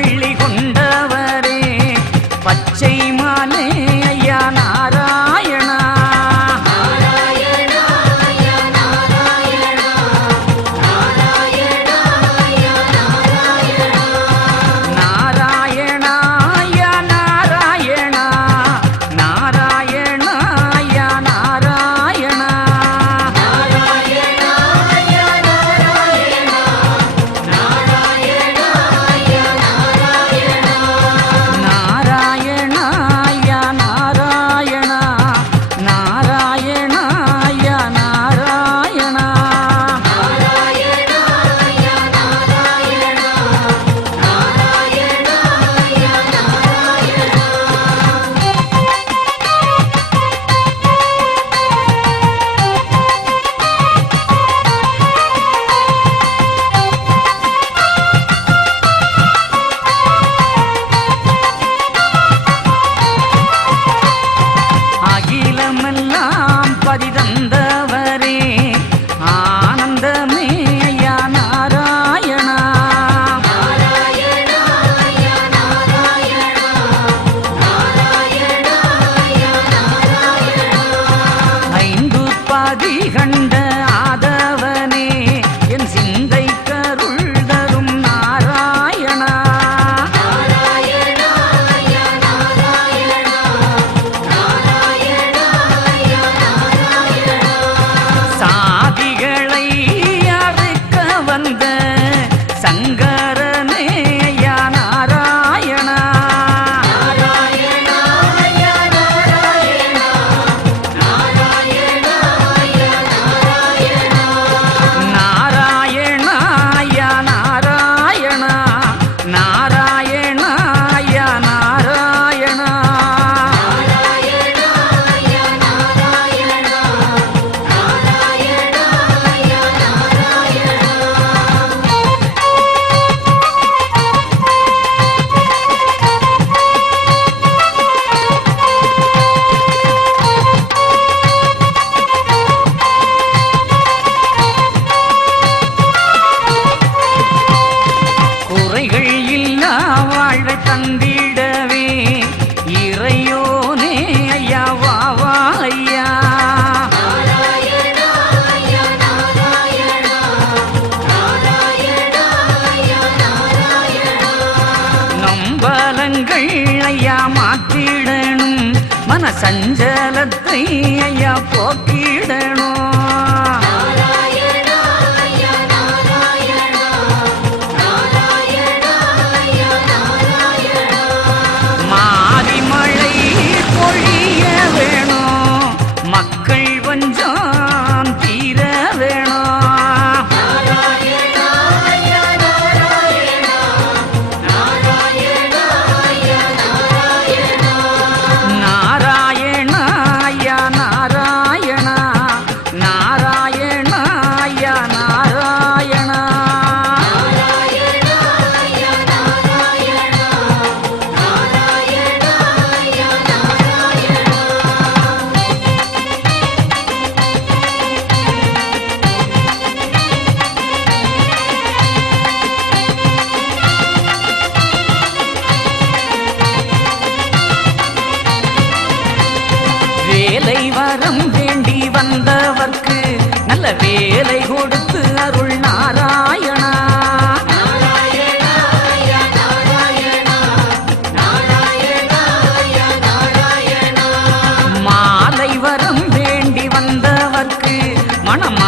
கொள்ளி வாழ்வை தந்திடவே. இறையோனே ஐயா வாவா ஐயா. நம்பலங்கள் ஐயா மாற்றிடணும். மன சஞ்சலத்தை ஐயா போக்கிடணும். அதிகாரம் வேண்டி வந்தவர்க்கு நல்ல வேலை கொடுத்து அருள் நாராயணா. மாலை வரம் வேண்டி வந்தவர்க்கு மனமா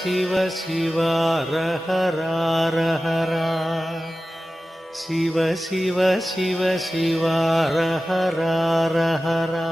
शिव शिवा रहरारहरा शिव शिव शिव शिवा रहरारहरा